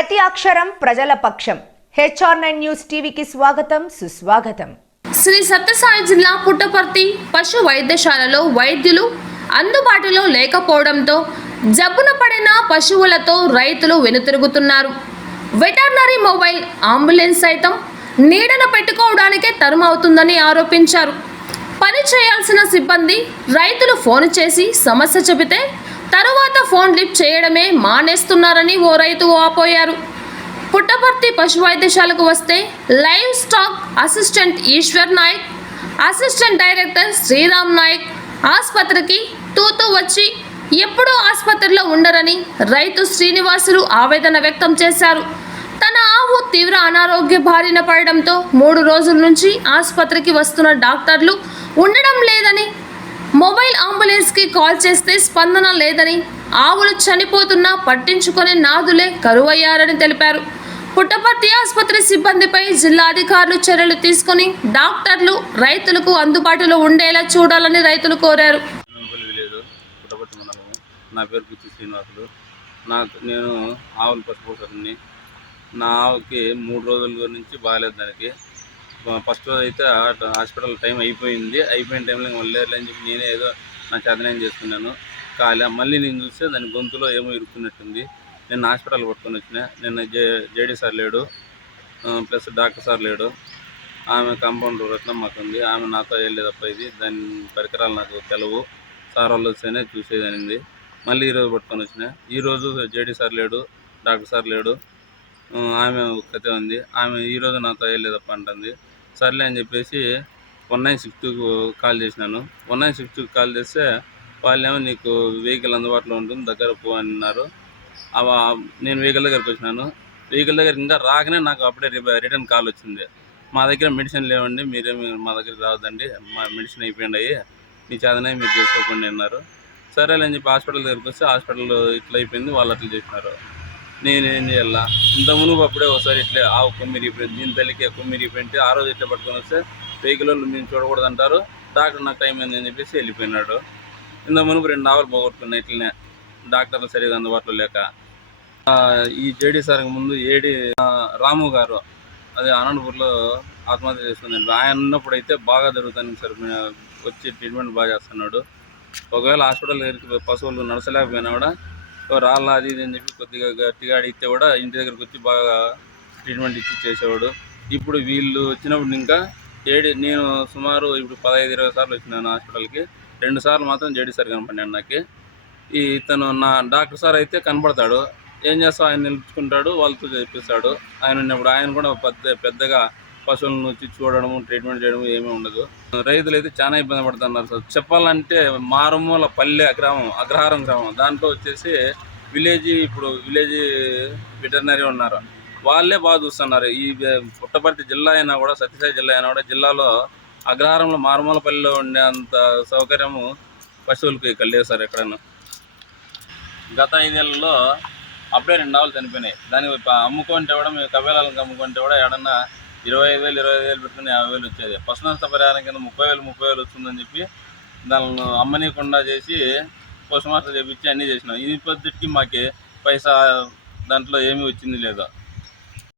ప్రతి అక్షరం ప్రజల పక్షం. HR9 న్యూస్ టీవీకి స్వాగతం, సుస్వాగతం. శ్రీ సత్యసాయి జిల్లా పుట్టపర్తి పశు వైద్యశాలలో వైద్యులు అందుబాటులో లేకపోవడంతో జబ్బున పడిన పశువులతో రైతులు వెనుతిరుగుతున్నారు. వెటర్నరీ మొబైల్ అంబులెన్స్ సైతం నీడన పెట్టుకోవడానికే తరుమవుతుందని ఆరోపించారు. పని చేయాల్సిన సిబ్బంది రైతులు ఫోన్ చేసి సమస్య చెబితే తరువాత ఫోన్ లిఫ్ట్ చేయడమే మానేస్తున్నారని ఓ రైతు వాపోయారు. పుట్టపర్తి పశు వైద్యశాలకు వస్తే livestock assistant Eshwar Nayak, assistant director Sriram Nayak ఆసుపత్రికి తూతూ వచ్చి ఎప్పుడూ ఆసుపత్రిలో ఉండరని రైతు శ్రీనివాసులు ఆవేదన వ్యక్తం చేశారు. తన ఆవు తీవ్ర అనారోగ్య బారిన పడడంతో 3 రోజుల నుంచి ఆసుపత్రికి వస్తున్న డాక్టర్లు ఉండడం లేదని, మొబైల్ అంబులెన్స్కి కాల్ చేస్తే స్పందన లేదని, ఆవులు చనిపోతున్నా పట్టించుకునే నాదులే కరువయ్యారని తెలిపారు. పుట్టపర్తి ఆసుపత్రి సిబ్బందిపై జిల్లా అధికారులు చర్యలు తీసుకుని డాక్టర్లు రైతులకు అందుబాటులో ఉండేలా చూడాలని రైతులు కోరారు. నా పేరు గుత్తి శ్రీనివాసులు. నేను ఆవుల పశుపోషకుడిని. నా ఆవుకి 3 రోజుల నుంచి బాగాలేదు. దానికి ఫస్ట్ రోజు అయితే హాస్పిటల్ టైం అయిపోయిన టైంలో మళ్ళీ అని చెప్పి నేనే ఏదో నా చేతనేం చేసుకున్నాను. మళ్ళీ నేను చూస్తే దాని గొంతులో ఏమో ఇరుక్కున్నట్టుంది. నేను హాస్పిటల్ పట్టుకొని వచ్చిన. నిన్న జేడీ సార్ లేడు, ప్లస్ డాక్టర్ సార్ లేడు. ఆమె కాంపౌండర్ రత్నమ్మకు ఉంది. ఆమె నాతో వెళ్ళేదప్ప ఇది దాని పరికరాలు నాకు తెలవు, సార్ వాళ్ళు వస్తేనే చూసేదానింది. మళ్ళీ ఈరోజు పట్టుకొని వచ్చిన. ఈరోజు జేడీ సార్ లేడు, డాక్టర్ సార్ లేడు, ఆమె ఒక్కతే ఉంది. ఆమె ఈరోజు నాతో వెళ్ళేదప్ప అంటుంది. సర్లే అని చెప్పేసి 1962కు కాల్ చేసినాను. 1962కి కాల్ చేస్తే వాళ్ళేమో నీకు వెహికల్ అందుబాటులో ఉంటుంది, దగ్గర పో అన్నారు. నేను వెహికల్ దగ్గరికి వచ్చినాను. వెహికల్ దగ్గర ఇంకా రాకనే నాకు అప్పుడే రిటర్న్ కాల్ వచ్చింది. మా దగ్గర మెడిసిన్ లేవండి, మీరేమి మా దగ్గరికి రావద్దండి, మా మెడిసిన్ అయిపోయింది, మీ చేతనే మీరు చేసుకోకండి అన్నారు. సరేలే అని చెప్పి హాస్పిటల్ దగ్గరికి వస్తే హాస్పిటల్ ఇట్లా అయిపోయింది, వాళ్ళు అట్లా చేసినారు. నేనేం చేయాలా? ఇంత మునుపు అప్పుడే ఒకసారి ఇట్లే ఆవు కొమ్మిరిపోయింది, దీని తల్లికి కొమ్మిరిపోయింటే ఆ రోజు ఇట్లా పట్టుకొని వస్తే వెహికల్ వాళ్ళు మేము చూడకూడదు అంటారు. డాక్టర్ నాకు టైం ఏందని చెప్పేసి వెళ్ళిపోయినాడు. ఇంత మునుపు 2 ఆవులు పోగొట్టుకున్నాయి ఇట్లనే, డాక్టర్లు సరిగా అందుబాటులో లేక. ఈ జేడీ సార్కి ముందు రాము గారు అదే అనంతపూర్లో ఆత్మహత్య చేసుకుందండి. ఆయన ఉన్నప్పుడు అయితే బాగా జరుగుతుంది సార్, వచ్చి ట్రీట్మెంట్ బాగా చేస్తున్నాడు. ఒకవేళ హాస్పిటల్ దగ్గరికి పశువులు నడచలేకపోయినా కూడా రాళ్ళ అది ఇది అని చెప్పి కొద్దిగా గట్టిగా అడిగితే కూడా ఇంటి దగ్గరికి వచ్చి బాగా ట్రీట్మెంట్ ఇచ్చి చేసేవాడు. ఇప్పుడు వీళ్ళు వచ్చినప్పుడు ఇంకా నేను సుమారు ఇప్పుడు 15-20 సార్లు వచ్చినాను హాస్పిటల్కి. 2 సార్లు మాత్రం జేడీ సార్ కనపడినాడు నాకు. ఇతను నా డాక్టర్ సార్ అయితే కనపడతాడు, ఏం చేస్తావు ఆయన నిలుచుకుంటాడు, వాళ్ళతో చెప్పిస్తాడు. ఆయన ఉన్నప్పుడు ఆయన కూడా పెద్దగా పశువులను వచ్చి చూడడము, ట్రీట్మెంట్ చేయడము ఏమీ ఉండదు. రైతులు అయితే చాలా ఇబ్బంది పడుతున్నారు సార్. చెప్పాలంటే మారుమూల పల్లె గ్రామం, అగ్రహారం గ్రామం, దాంట్లో వచ్చేసి విలేజ్ వెటర్నరీ ఉన్నారు, వాళ్ళే బాగా చూస్తున్నారు. ఈ పుట్టపర్తి జిల్లా అయినా కూడా, సత్యసాయి జిల్లా అయినా కూడా, జిల్లాలో అగ్రహారంలో మారుమూల పల్లెలో ఉండే అంత సౌకర్యము పశువులకి ఇక్కడ లేదు సార్ ఎక్కడన్నా. గత 5 ఏళ్లలో అప్పుడే 2 ఆవులు చనిపోయినాయి. దానికి అమ్ముకుంటే కూడా, మేము కబేలాలకు అమ్ముకుంటే కూడా ఏడన్నా 25,000 పెట్టుకుని 50,000 వచ్చేది. పశు నష్ట పరిహారం కింద 30,000 వస్తుందని చెప్పి దాన్ని అమ్మనీయకుండా చేసి పోస్ట్ మార్టం చేపించి అన్నీ చేసినాం. ఈ పద్ధతికి మాకు పైసా దాంట్లో ఏమీ వచ్చింది లేదు.